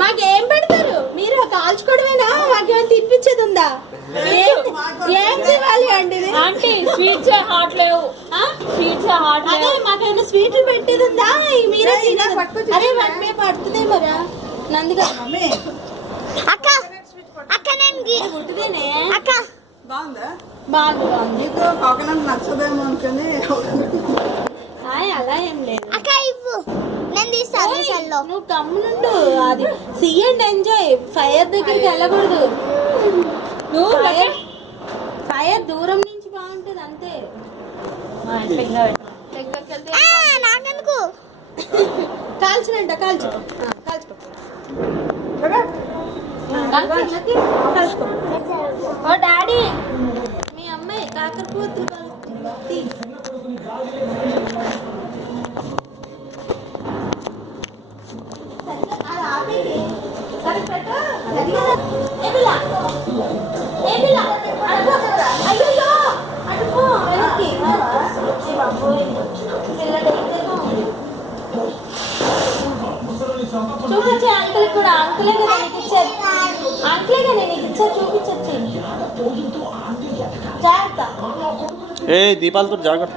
మాకేం పెడతారు? మీరు కాల్చుకోవడమేనా? మాకేమైనా తినిపించేది ఉందా? ఏం తినాలి అండి? ఆంటీ స్వీట్స్ హాట్ లేవు. స్వీట్స్ హాట్ అదే మాకేమైనా స్వీట్లు పెట్టేది ఉందా? మీరే తినాలి. అరే వాటి పడుతుంది మరా నందుగా అక్క అక్క నేను గుడ్డుదేనే అక్క బాగుందా? బాగుంది. నీకు కోకోనట్ నచ్చదేమో అనుకుని అలా ఏం లేదు. అక్క ఇవ్వు నేను తీస్తాను. నువ్వు గమ్మునుండు. అది సీ అండ్ ఎంజాయ్. ఫైర్ దగ్గరికి వెళ్ళకూడదు. నువ్వు ఫైర్ దూరం నుంచి బాగుంటది అంతే. నాకెందుకు కాల్చినంట కాల్చు కాల్చుకో. ఓ డాడీ మీ అమ్మాయి కాకరపోతులు కాల్చుతుంది. చూపించే అంకుల్ కూడా. అంకులే కదా నీకు ఇచ్చారు. అంకులే కదా నీకు ఇచ్చారు. చూపించొచ్చు. జాగ్రత్త. ఏ దీపాలతో జాగ్రత్త.